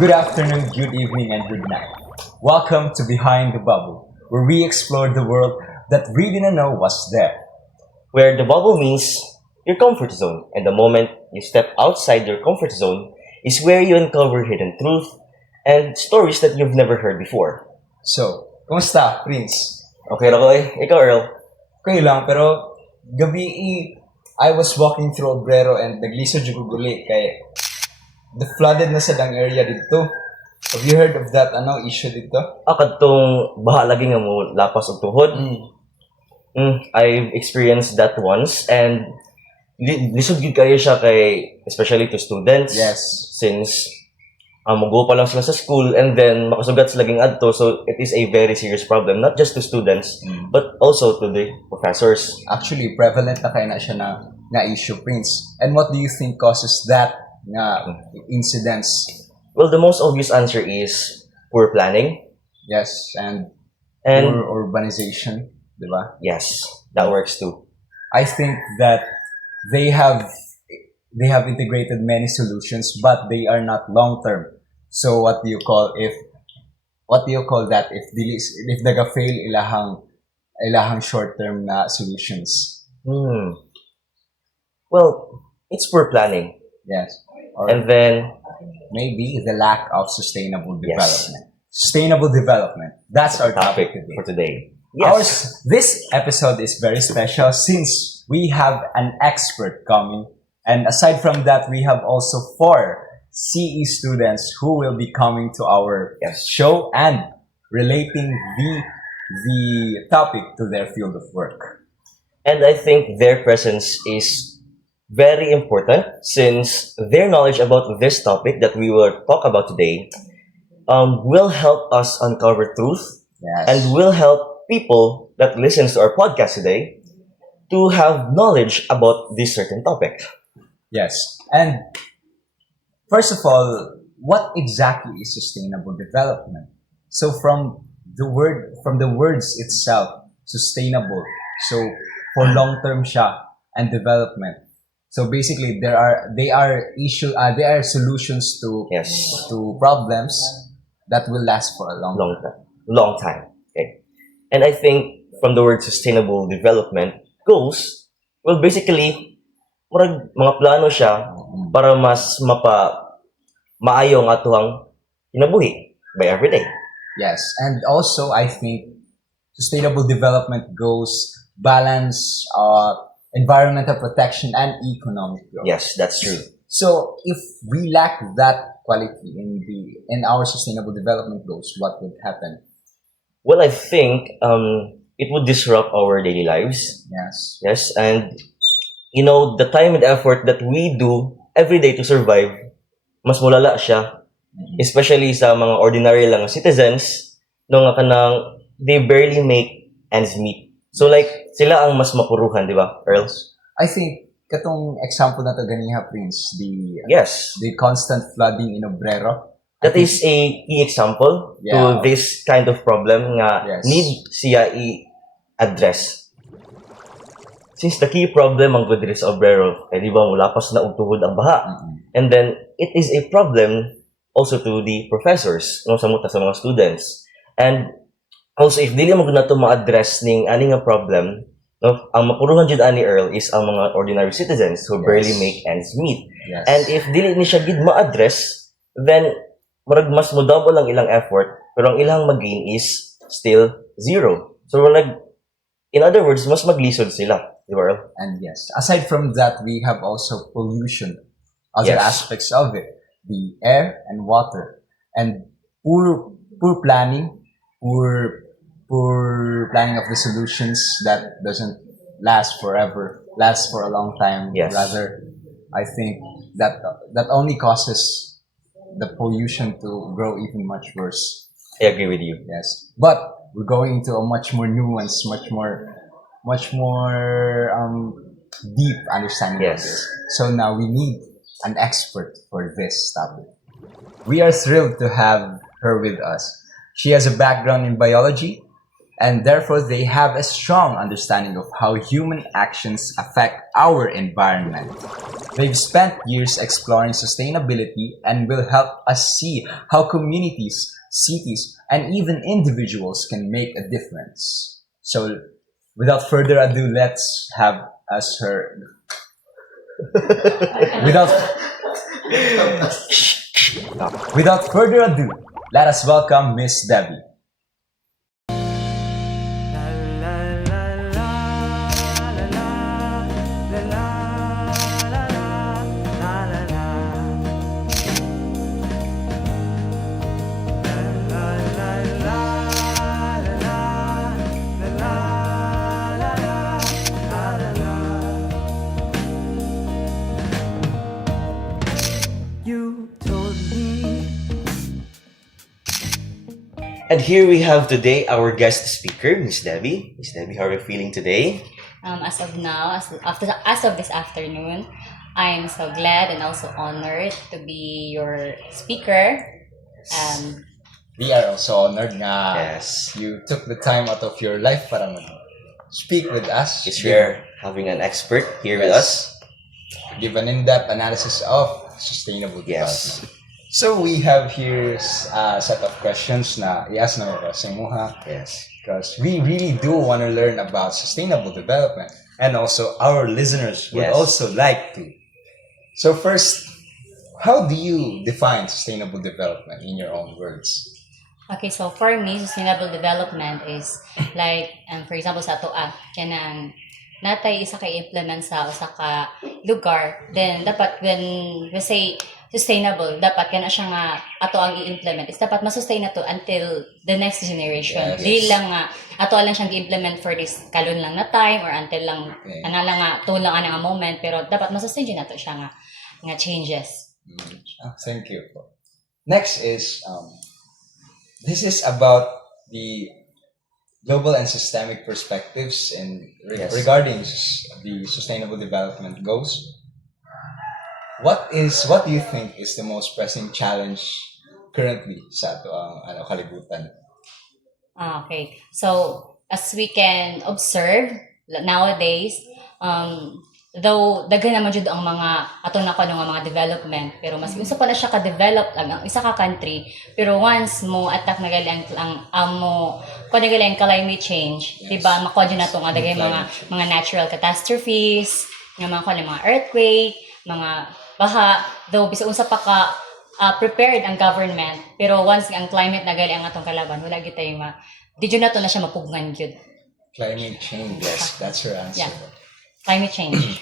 Good afternoon, good evening, and good night. Welcome to Behind the Bubble, where we explore the world that we didn't know was there. Where the bubble means your comfort zone, and the moment you step outside your comfort zone is where you uncover hidden truth and stories that you've never heard before. So, kumusta, Prince? Okay, Rakoy? Ikaw, Earl? Okay lang, pero I was walking through Obrero and naglisod yung guguli kay the flooded na sa dang area dito. Have you heard of that issue dito? Kadtong baha lagi nga mo lapas og tuhod. I've experienced that once and lisod gid kayo siya kay especially to students. Yes. Since mag-go pa lang sila sa school and then makasugat sila laging adto, so it is a very serious problem not just to students but also to the professors. Actually, prevalent na kayo na siya na issue, Prince. And what do you think causes that incidents? Well, the most obvious answer is poor planning. Yes, and And urbanization, di ba? yes, that works too. I think that they have integrated many solutions, but they are not long term. So what do you call that if daga fail ilahang short term na solutions? Well, it's poor planning. Yes. Or And then, maybe the lack of sustainable Yes. development. Sustainable development. That's our topic today. for today. This episode is very special since we have an expert coming. And aside from that, we have also 4 CE students who will be coming to our Yes. show and relating the topic to their field of work. And I think their presence is very important since their knowledge about this topic that we will talk about today will help us uncover truth Yes. and will help people that listens to our podcast today to have knowledge about this certain topic. Yes. And first of all, what exactly is sustainable development? So from the words itself, sustainable. So for long-term siya and development. So basically they are solutions to Yes. to problems that will last for a long time. Long time. Okay. And I think from the word sustainable development, goals, well, basically, mga plano siya para mas maayo nga tuwang kinabuhi by everyday. Yes. And also I think sustainable development goes balance environmental protection and economic growth. Yes, that's true. So if we lack that quality in our sustainable development goals, what would happen? Well, I think it would disrupt our daily lives. Yes. Yes, and the time and effort that we do every day to survive, mas mulala siya. Especially sa mga ordinary lang na citizens, no nga kanang they barely make ends meet. So like, sila ang mas mapuruhan, di ba, Earl? I think katong example na to ganiha, Prince, Yes. the constant flooding in Obrero. That is a key example Yeah. to this kind of problem nga Yes. need siya i-address. Since the key problem ang good sa Obrero, di ba, mulapas na og tuhod ang baha. And then, it is a problem also to the professors, sa mga students. And also, if dili mo na ito ma-address ning ani nga problem, ang mapuruhan jud ani Earl is ang mga ordinary citizens who barely make ends meet. Yes. And if dili ni siya gid ma-address, then murag mas mo double ang ilang effort, pero ang ilang mag-gain is still zero. So in other words, mas maglisod sila, di ba, Earl? And yes, aside from that, we have also pollution, other Yes. aspects of it, the air and water, and poor planning, poor planning of the solutions that doesn't last forever, lasts for a long time. Yes. Rather, I think that only causes the pollution to grow even much worse. I agree with you. Yes, but we're going into a much more nuanced, much more deep understanding of Yes. this. So now we need an expert for this topic. We are thrilled to have her with us. She has a background in biology, and therefore they have a strong understanding of how human actions affect our environment. They've spent years exploring sustainability and will help us see how communities, cities, and even individuals can make a difference. So, without further ado, let's have us heard. Without without further ado, let us welcome Miss Debbie. You told me. And here we have today our guest speaker, Miss Debbie. Miss Debbie, how are you feeling today? As of now, as of this afternoon, I'm so glad and also honored to be your speaker. We are also honored na Yes. you took the time out of your life para speak with us. It's rare having an expert here with us. Give an in-depth analysis of sustainable Yes. development. So we have here a set of questions na i-ask na ako sa imuha Yes. because we really do want to learn about sustainable development and also our listeners would Yes. also like to. So first, how do you define sustainable development in your own words? Okay, so for me, sustainable development is like, for example, sa toa, kanang natay isa kay implement sa usa ka lugar, then dapat when we say sustainable, dapat kana siya nga ato ang i-implement. Is dapat masustain na to until the next generation. Yes. Di lang nga ato lang siyang i-implement for this kalon lang na time or until lang Okay. ana lang nga tuon lang ana nga moment, pero dapat masustain din nato siya nga changes. Thank you. Next is this is about the global and systemic perspectives and Yes. regarding the sustainable development goals. What do you think is the most pressing challenge currently sa ato ang kalibutan? Okay. So, as we can observe nowadays, though daghan naman jud ang mga ato na nga mga development, pero mas gusto pa na siya ka-develop ang isa ka country, pero once mo attack na gali ang mo kuha na gali ang climate change, Yes. di ba? Makuha dyan na ito nga dagay Climate change. mga natural catastrophes, nga mga earthquake, mga baha, though bisa unsa pa ka prepared ang government, pero once ang climate na gali ang atong kalaban, wala gyud tayo di jud na to na siya mapugnan gyud. Climate change. Yes, that's your answer. Yeah. Climate change.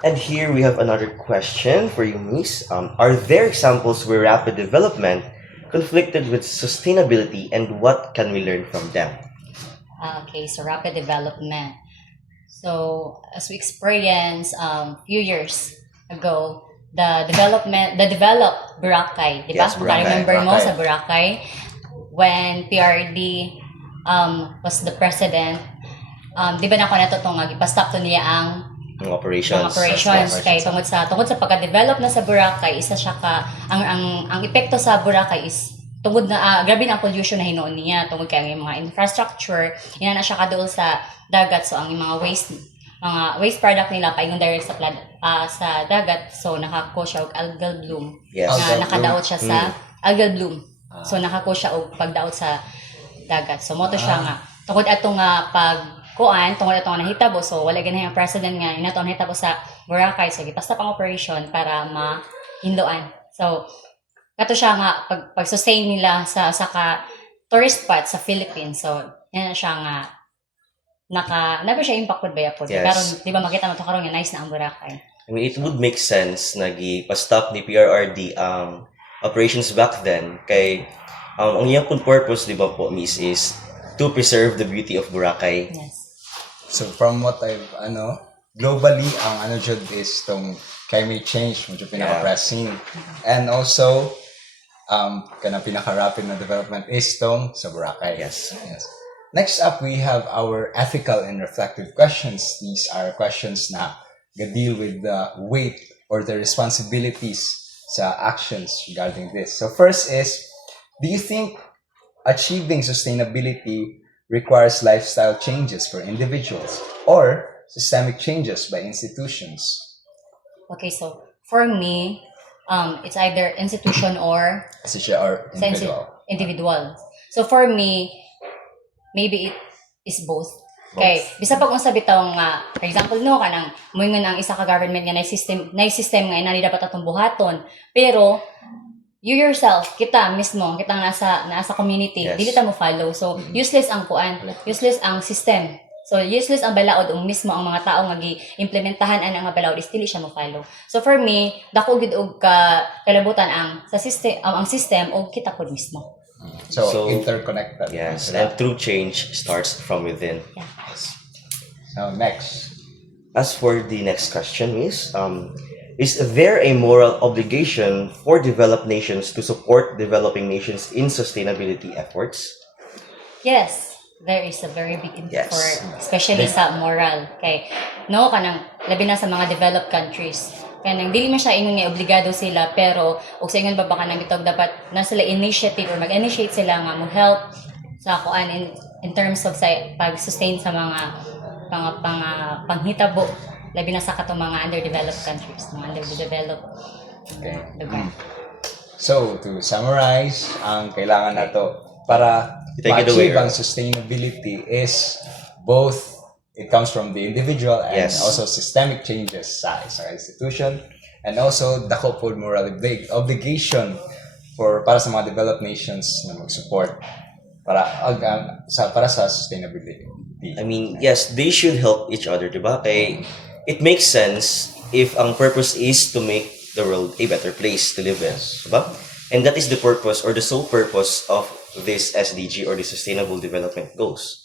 And here we have another question for you, Miss. Are there examples where rapid development conflicted with sustainability, and what can we learn from them? Okay, so rapid development. So as we experienced few years ago, the developed Boracay, di ba? Yes, Boracay, Remember mo Boracay. sa Boracay when PRD was the president, di ba na itong ipastop to niya ang Mga operations. mga operations Yes, kay tungod sa pagka-develop na sa Boracay, isa siya ka ang epekto sa Boracay is tungod na grabe na ang pollution na hinuon niya tungod kay ang mga infrastructure ina na siya kaduol sa dagat, so ang mga waste product nila paingon direct sa dagat, so nakako siya og algal bloom Yes. Algal na nakadaot siya sa algal bloom, so nakako siya og pagdaot sa dagat, so moto siya nga tungod ato nga tungod ato nga nahitabo, so wala ganahay ang president nga inato nahitabo sa Boracay, so gipastop ang operation para mahinduan. So kato siya nga pag-sustain nila sa ka tourist spot sa Philippines, so yan siya nga never siya impact pod ba yapon. Yes. Pero di ba makita mo to karon nga nice na ang Boracay. I mean, it would make sense na pa-stop ni PRRD ang operations back then kay ang iyang purpose, di ba po, Miss, is to preserve the beauty of Boracay. Yes. So from what I've globally ang jud is tong climate change medyo pinaka-pressing. And also kanang pinaka-rapid na development is tong sa Boracay. Yes. Next up, we have our ethical and reflective questions. These are questions na deal with the weight or the responsibilities sa actions regarding this. So first is, do you think achieving sustainability requires lifestyle changes for individuals or systemic changes by institutions? Okay, so for me, it's either institution or Kasi siya are sa individual. individual. So for me, maybe it is both. Okay, bisa pag unsa bitaw nga, for example no kanang moingon ang isa ka government nga na system nga inani dapat atong buhaton. Pero you yourself, kita mismo, kitang nasa community, Yes. dili ta mo follow. So useless ang kuan, useless ang system. So useless ang balaod mismo ang mga tao nga gi-implementahan ana nga balaod is dili siya mo follow. So for me, dako gid og kalabutan ang sa system ang system og kita pod mismo. So, interconnected. Yes, and true change starts from within. So, next. As for the next question is there a moral obligation for developed nations to support developing nations in sustainability efforts? Yes, there is a very big impact Yes. for especially sa moral. Kay no kanang labi na sa mga developed countries. Kanang dili man siya ingon nga obligado sila pero ug sa ingon ba baka nang bitog dapat na sila initiative or mag-initiate sila nga mo help sa kuan in terms of sa pag-sustain sa mga panghitabo labi na sa katong mga underdeveloped countries, mga underdeveloped lugar. So, to summarize, ang kailangan nato para Take it away, ma-achieve ang Earl. sustainability is both it comes from the individual and Yes. also systemic changes sa isang institution, and also dako po moral obligation para sa mga developed nations na mag-support para sa sustainability. I mean, yes, they should help each other, diba? Kay it makes sense if ang purpose is to make the world a better place to live in, diba? And that is the purpose or the sole purpose of this SDG or the Sustainable Development Goals.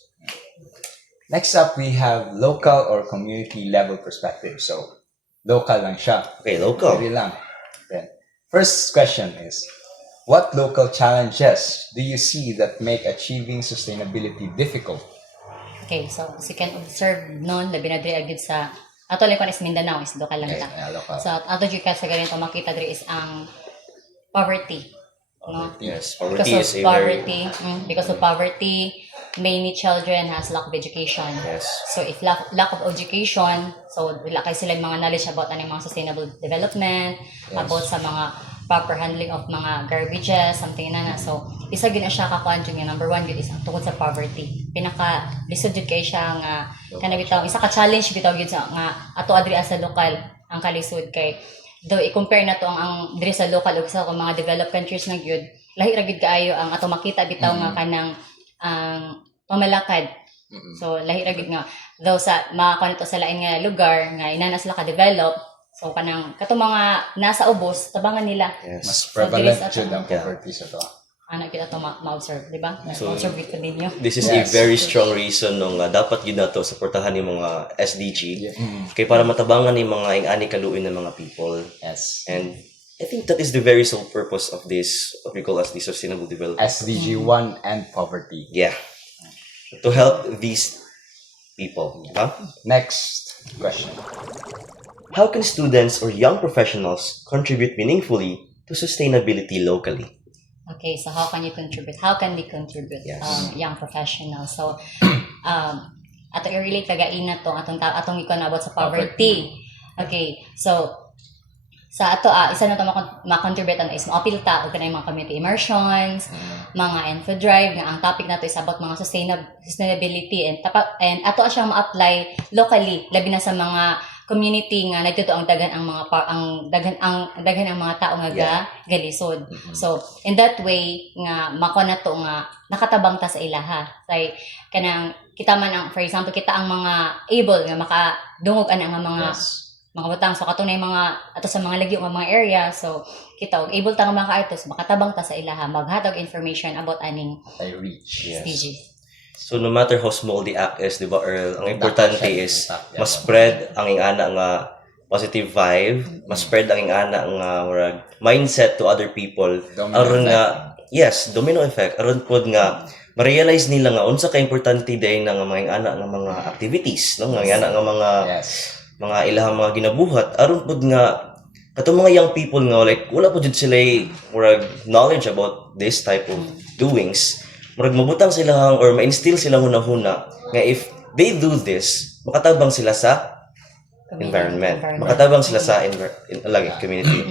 Next up, we have local or community level perspective. So, local lang siya. Okay, local. Sarili lang. Then, first question is, what local challenges do you see that make achieving sustainability difficult? Okay, so as you can observe noon labi na diri agad sa ato lang is Mindanao is local lang ta. Local. So ato jud ka sa ganito makita diri is ang poverty. No? Yes, poverty is a very... Because of poverty, many children has lack of education. Yes. So if lack of education, so wala kay sila mga knowledge about aning mga sustainable development, about sa mga proper handling of mga garbages, something na. So isa gyud na siya ka kuan yung number one gyud is ang tungod sa poverty. Pinaka lisod jud kay siya nga kana bitaw isa ka challenge bitaw gyud sa nga ato adri as sa lokal ang kalisod kay though i-compare na to ang diri sa local ug sa mga developed countries na gyud lahi ra gyud kaayo ang ato makita bitaw nga kanang ang pamalakad. So lahi ra gyud nga though sa mga kanto sa lain nga lugar nga inana sila ka develop so kanang katong mga nasa ubos tabangan nila. Yes. Mas So, prevalent dili sa jud ang Yeah. poverty sa to. Ana kita to ma-observe, di ba? So, Ma-observe ko ninyo. This is Yes. a very strong reason nung dapat yun na to supportahan ni mga SDG Mm. kay para matabangan ni mga ingani kaluin ng mga people. Yes. And I think that is the very sole purpose of this, what we call as the sustainable development. SDG 1 and poverty. Yeah. To help these people. Huh? Next question. How can students or young professionals contribute meaningfully to sustainability locally? Okay, so how can you contribute? How can we contribute, Yes. young professionals? So, ato i-relate kagaina to atong ikon about sa poverty. Okay, so sa ato isa na to ma-contribute is ma-appeal ta og kanang mga community immersions, mga info drive nga ang topic nato is about mga sustainability and ato siyang ma-apply locally labi na sa mga community nga nagtuto ang daghan ang mga daghan ang mga tao nga galisod. So in that way nga mako na to nga nakatabang ta sa ilaha. Say kanang kita man ang for example kita ang mga able nga makadungog ana nga mga mga butang so katunay mga ato sa mga lagyo nga mga area so kita og able ta nga makaadto so makatabang ta sa ilaha maghatag information about aning I reach. Yes. SDGs. So no matter how small the act is, di ba, Earl, ang Ang importante dapat siya, is yeah. mas spread ang ingana nga positive vibe, mas spread ang ingana nga murag mindset to other people. Domino Aron effect. nga yes, domino effect. Aron pod nga ma-realize nila nga unsa ka importante day na nga mga ingana nga mga activities, no? Nga ingana nga mga Yes. mga ilahang mga ginabuhat aron pod nga katong mga young people nga like wala po jud sila murag knowledge about this type of doings murag mabutang sila or ma-instill sila hunahuna nga if they do this makatabang sila sa environment. Makatabang sila sa community.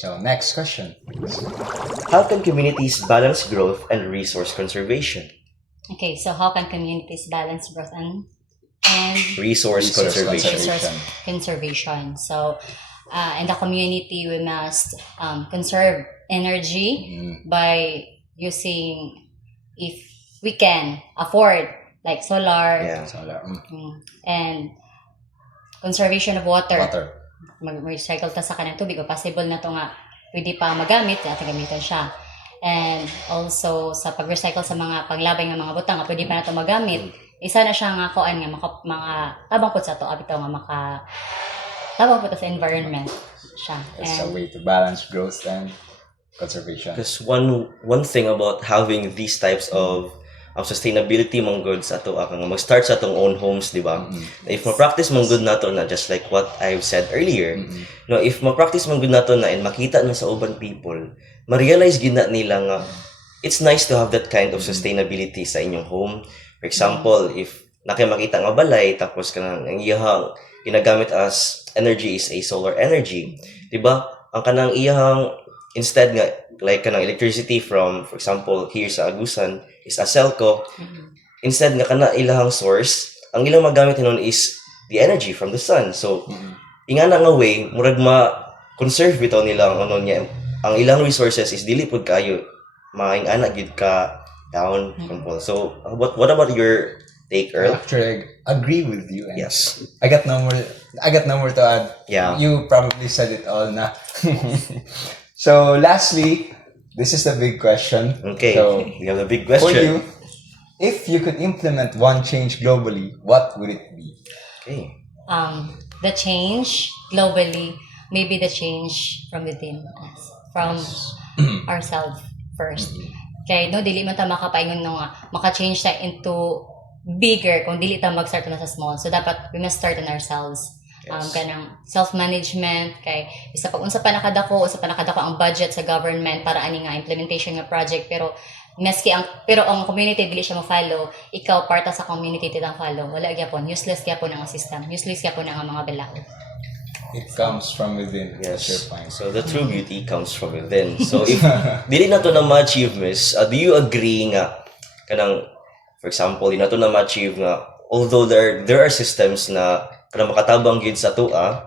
So, next question. How can communities balance growth and resource conservation? Okay, so how can communities balance growth and Resource conservation. resource conservation? So, in the community, we must conserve energy by using, if we can afford, like solar, Yeah. Solar. and conservation of water. Water. Mag-recycle ta sa kanang tubig o possible na to nga pwede pa magamit, ating gamitan siya. And also sa pag-recycle sa mga paglabay ng mga butang nga pwede pa na to magamit. Isa na siya nga kuan nga mga tabang pud sa to abitaw nga tabang pud sa environment siya. That's a And way to balance growth and conservation. Because one thing about having these types of sustainability mong goods ato nga mag-start sa atong own homes, di ba? If ma-practice mong good nato na, just like what I've said earlier, no, if ma-practice mong good nato na and makita na sa urban people, ma-realize gina nila nga it's nice to have that kind of sustainability sa inyong home. For example, if makita nga balay tapos kanang ang iyang ginagamit as energy is a solar energy, di ba? Ang kanang iyang instead nga like kanang electricity from, for example, here sa Agusan is a Celco. Instead nga kana ilang source, ang ilang magamit nun is the energy from the sun. So ingana nga way murag ma-conserve bitaw nila ang ano niya, ang ilang resources is dili pud kayo maingana gid ka down control. So what about your take, Earl? Actually, I agree with you. And Yes. I got no more to add. Yeah. You probably said it all na. So, lastly, this is a big question. Okay. So, We have a big for question. you, if you could implement one change globally, what would it be? Okay. the change globally, maybe the change from within us, from ourselves first. Kaya no, dili man ta makapaingon no nga maka-change ta into bigger kung dili ta mag-start na sa small. So dapat we must start in ourselves. Yes. Kanang self-management kay isa pa unsa pa nakadako ang budget sa government para ani nga implementation nga project, pero ang community dili siya mo follow, ikaw parta sa community titang follow, wala gyapon, useless gyapon ang system, useless gyapon ang mga balaod. It comes from within. That's your Yes. point. So the true beauty comes from within. So if dili na to na ma-achieve, miss, do you agree nga kanang, for example, di na to na ma-achieve nga although there are systems na kanang makatabang gid sa tua,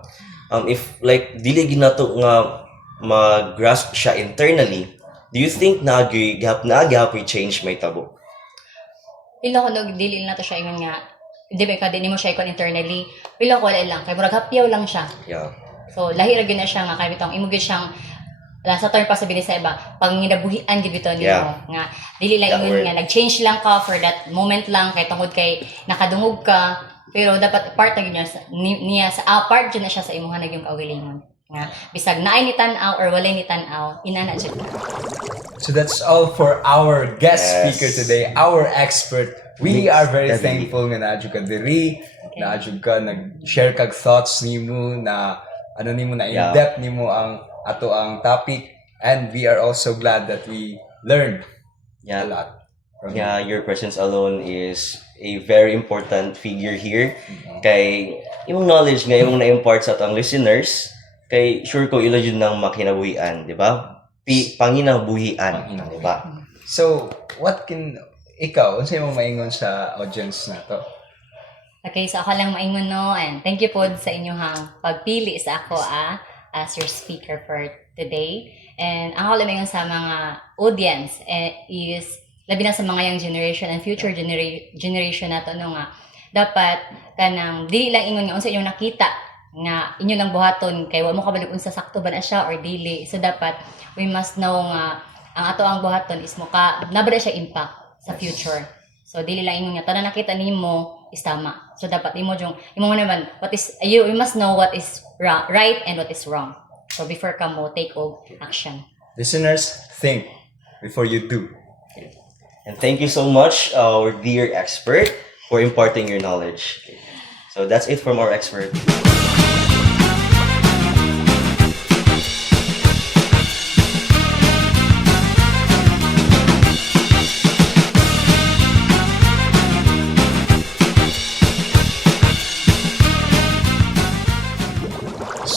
if like dili gid nato nga mag-grasp siya internally, do you think na gyapon change may tabo? Pila ko dili na to siya ingon nga di ba ka di mo siya ikon internally, pila ko wala lang kay murag hapyaw lang siya. Yeah. So lahi ra gyud na siya nga kay bitong imo gyud siyang sa term pa sabi ni sa iba pag ginabuhian gyud bitaw nimo Yeah. nga dili lang That ingon word. nga nag-change lang ka for that moment lang kay tungod kay nakadungog ka, pero dapat part na gyud niya sa part gyud na siya sa imong nagyong kaugalingon nga bisag naay ni tan-aw or walay ni tan-aw inana gyud ka. So that's all for our guest Yes. speaker today, our expert. We Yes, are very definitely. thankful nga naadyo ka diri, naadyo ka nag-share kag thoughts nimo na ano nimo na Yeah. in-depth nimo ang ato ang topic, and we are also glad that we learned a Yeah. lot from Yeah, your presence alone is a very important figure here. Kay imong knowledge nga imong na-impart sa atong listeners, kay sure ko ilo yun nang makinabuhian, di ba? Panginabuhian, di ba? So, what can ikaw unsa imong maingon sa audience nato? Okay, so ako lang maingon no, and thank you po sa inyong pagpili sa ako as your speaker for today. And ako lang maingon sa mga audience is labi na sa mga young generation and future generation nato no nga dapat kanang dili lang ingon nga unsa inyong nakita nga inyo lang buhaton kay wa mo kabalik unsa sakto ba na siya or dili. So dapat we must know nga ang ato ang buhaton is nabara siya impact sa future. So dili lang ingon nga tanan nakita nimo is tama. So dapat imo naman you must know what is right and what is wrong. So before ka mo take action. Listeners, think before you do. And thank you so much, our dear expert, for imparting your knowledge. So that's it from our expert.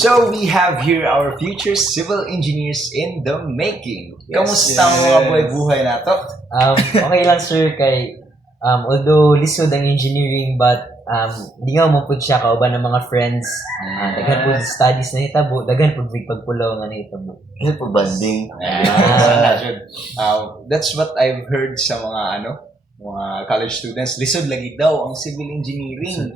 So we have here our future civil engineers in the making. Kamusta ang mga buhay-buhay na to? Okay lang sir kay although lisod ang engineering but di nga mo pud siya kauban ng mga friends. Daghan pud studies na hitabo, daghan pud pagpulaw nga nahitabo. Ano po banding? That's what I've heard sa mga college students. Lisod lagi daw ang civil engineering.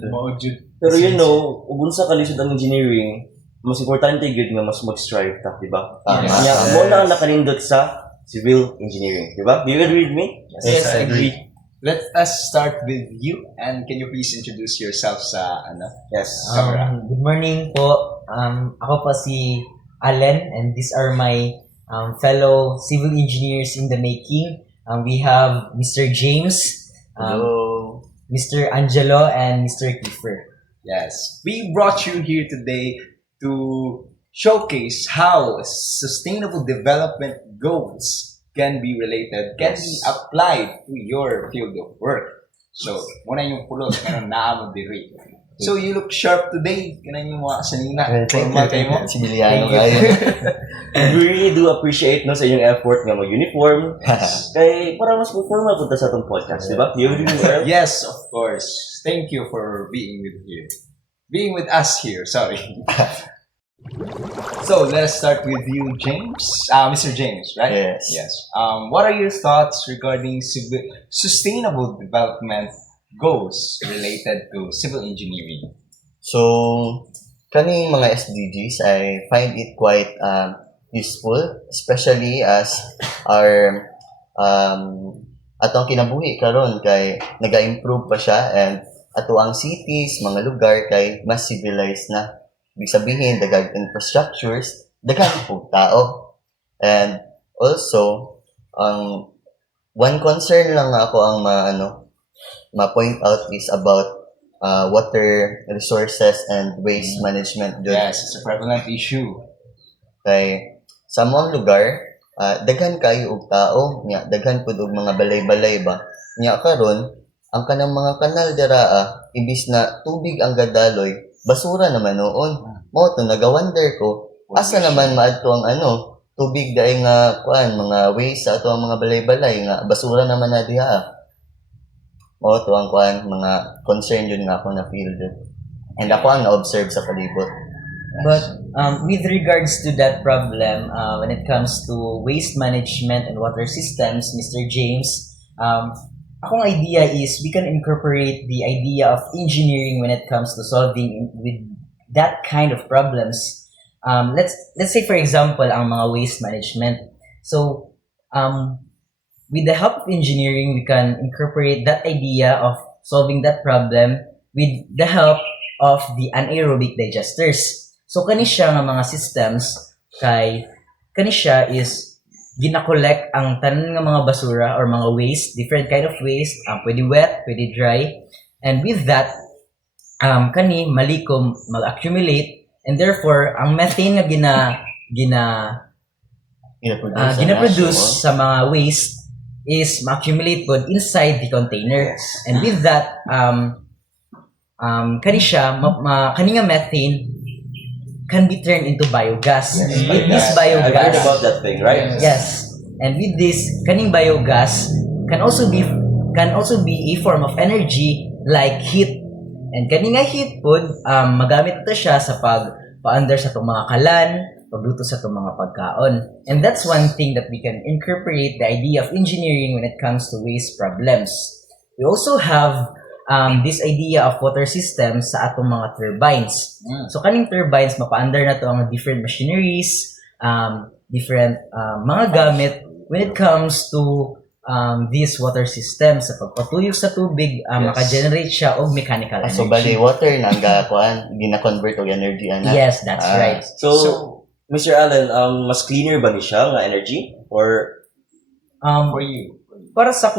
Pero you know, ug unsa ka lisod ang engineering, mas importante gyud nga mas mag-strive ta, di ba? Nya mo na ang nakanindot sa civil engineering, di ba? Do you agree with me? Yes, I agree. Let us start with you, and can you please introduce yourself sa Yes. Good morning po. Ako po si Allen and these are my fellow civil engineers in the making. We have Mr. James, Hello. Mr. Angelo, and Mr. Kiefer. Yes, we brought you here today to showcase how sustainable development goals can be be applied to your field of work. So, muna yung pulot, naamo diri. So, you look sharp today. Kanan yung mga kasanina. Formal kayo mo. Sibiliano kayo. We really do appreciate no sa inyong effort nga mag-uniform. Kay para mas formal punta sa atong podcast, di ba? Do you agree with me? Yes, of course. Thank you for being with us here. Sorry. So let us start with you, James. Mr. James, right? Yes. Yes. What are your thoughts regarding sustainable development goals related to civil engineering? So, kaning mga SDGs, I find it quite useful, especially as our atong kinabuhi karon kay naga-improve pa siya and ato ang cities, mga lugar kay mas civilized na. Ibig sabihin, daghang infrastructures, daghang po tao. And also, one concern lang ako ang ma-point out is about water resources and waste management. Yes, it's a prevalent issue. Kay sa mga lugar, daghan kayo og tao, nya daghan pud og mga balay-balay ba. Nya karon, ang kanang mga kanal dira ibis na tubig ang gadaloy, basura naman noon. Mo to nagawonder ko, asa naman maadto ang tubig daay nga mga waste sa ato ang mga balay-balay nga basura naman na diha. Mo to ang mga concern yun nga ako na feel dun. And ako ang na-observe sa palibot. But with regards to that problem, when it comes to waste management and water systems, Mr. James, akong idea is we can incorporate the idea of engineering when it comes to solving with that kind of problems. Let's say for example ang mga waste management. So with the help of engineering, we can incorporate that idea of solving that problem with the help of the anaerobic digesters. So kani siya nga mga systems kay kani siya is gina-collect ang tanan nga mga basura or mga waste, different kind of waste, pwede wet, pwede dry. And with that, kani malikom mag-accumulate and therefore ang methane nga gina-produce sa mga waste is ma-accumulate pod inside the container. And with that, kani siya, kani nga methane can be turned into biogas. And with this I heard biogas, about that thing, right? yes. And with this, kaning biogas can also be a form of energy like heat. And kaning nga heat pod, magamit ito siya sa paandar sa itong mga kalan, pagluto sa itong mga pagkaon. And that's one thing that we can incorporate the idea of engineering when it comes to waste problems. We also have this idea of water systems sa atong mga turbines. So kaning turbines, mapaandar na to ang different machineries, different mga gamit when it comes to these water systems. Sa pagpatuyok sa tubig, maka-generate siya og mechanical energy. So bali water na ang gina-convert og energy ana. Yes, that's right. So, Mr. Allen, mas cleaner ba ni siya nga energy? Or For you. Para sa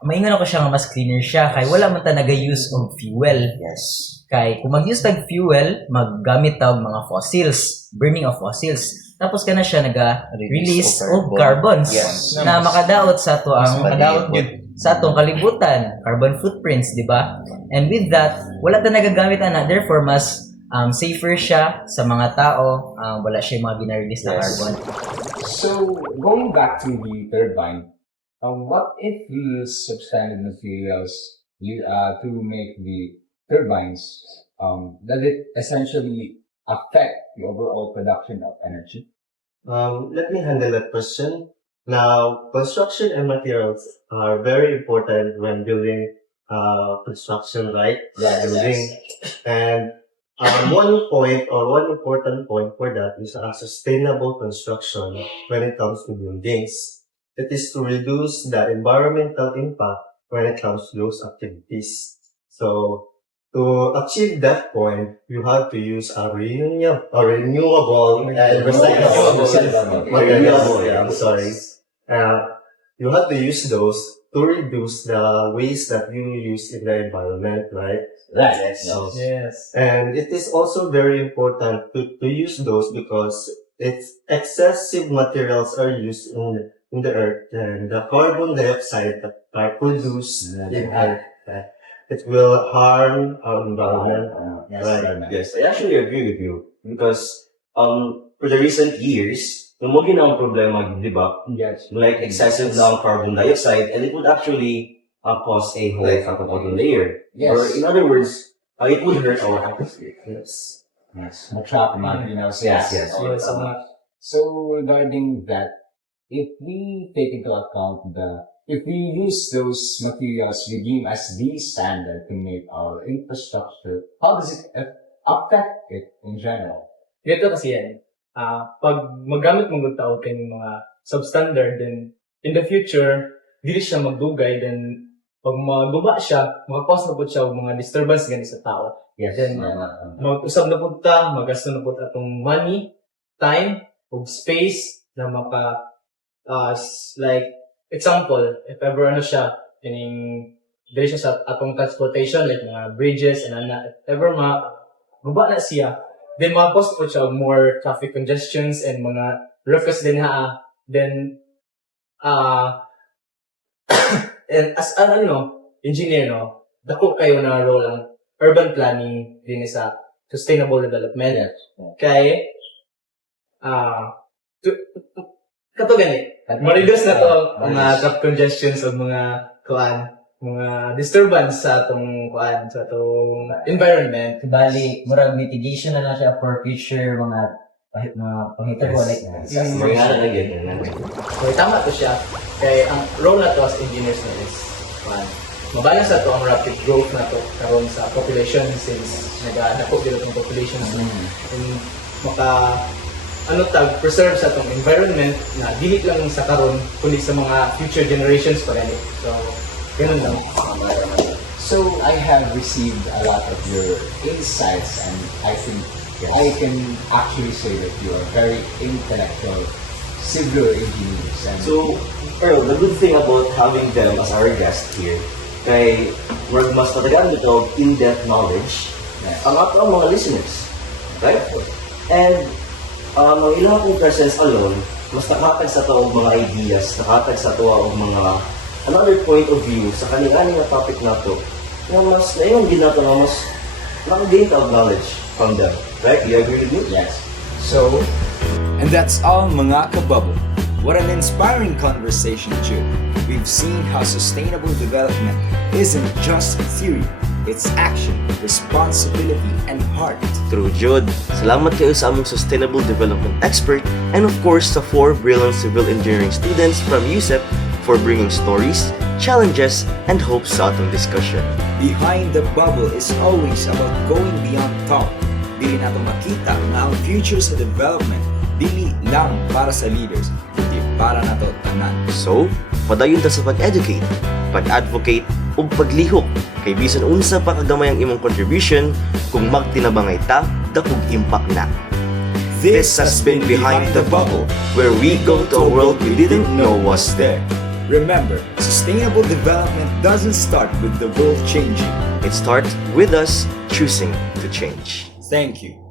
maingon ako siya nga mas cleaner siya kay wala man ta naga-use og fuel. yes. Kay kung mag-use tag fuel, maggamit ta og mga fossils, burning of fossils. Tapos kana siya naga-release og carbons Yes. na makadaot sa ato ang Makadaot sa atong kalibutan, carbon footprints, di ba? And with that, wala ta nagagamit ana, therefore mas safer siya sa mga tao, wala siya mga binarelease na Yes. carbon. So, going back to the turbine, what if we use substandard materials to make the turbines? Does it essentially affect the overall production of energy? Let me handle that question. Now, construction and materials are very important when building construction, right? Building. And one point or one important point for that is sustainable construction when it comes to buildings. It is to reduce the environmental impact when it comes to those activities. So, to achieve that point, you have to use a renewable and recyclable materials. Yeah, I'm sorry. You have to use those to reduce the waste that you use in the environment, right? Right. So, Yes. and it is also very important to use those because it's excessive materials are used in the earth and the carbon dioxide that are produced in earth. It will harm our environment. Right. Yes, I actually agree with you because for the recent years, lumugin na ang problema, di ba? Yes. Like excessive na ang carbon dioxide and it would actually cause a hole at the ozone layer. Yes. Or in other words, it would hurt our atmosphere. Yes. Yes. Trap greenhouse gas. So regarding that, if we take into account if we use those materials we deem as the standard to make our infrastructure, how does it affect it in general? Dito kasi yan, pag magamit mong tao kay mga substandard, then in the future, dili siya magdugay, then pag maguba siya, makakos na po siya og mga disturbance gani sa tao. Yes. Then, mag-usab na po ta, magasto na po ta atong money, time, ug space na maka, like, example, if ever ano siya, dili siya sa atong transportation, like mga bridges, and if ever guba na siya, then makakos po siya og more traffic congestions and mga roughness din then and as an engineer dako kayo na role ang urban planning din sa sustainable development. Kay kato gani ma-reduce na to ang mga traffic congestions o mga mga disturbance sa atong sa atong environment. Bali, murag mitigation na siya for future mga panghitabo like Mga na ganyan. So, tama to siya. Kaya ang role na to as engineers na is mabalance na to ang rapid growth na to karon sa population since nag-adako din ang population and preserve sa atong environment na dili lang sa karon kundi sa mga future generations pa rin. So, ganun lang. So I have received a lot of your insights, and I think I can actually say that you are very intellectual civil engineers. And So, Earl, the good thing about having them as our guest here, kay mas matagaan ito in-depth knowledge ang ato mga listeners. Right? And ang ilang akong presence alone, mas nakatag sa to og mga ideas, nakatag sa to og mga another point of view sa kanilang nga topic na to, na mas nayon din nato na mas nakagain of knowledge from them. Right? Do you agree with me? yes. So, and that's all mga kabubble. What an inspiring conversation, Jude. We've seen how sustainable development isn't just theory, it's action, responsibility, and heart. True, Jude. Salamat kayo sa among sustainable development expert and of course sa 4 brilliant civil engineering students from USEP for bringing stories, challenges, and hopes sa atong discussion. Behind the bubble is always about going beyond talk. Dili nato makita na ang future sa development dili lang para sa leaders, kundi para nato tanan. So, padayon ta sa pag-educate, pag-advocate, ug paglihok kay bisan unsa pa kagamay ang imong contribution kung magtinabangay ta dakog impact na. This has been Behind the Bubble, where we go to a world we didn't know was there. Remember, sustainable development doesn't start with the world changing. It starts with us choosing to change. Thank you.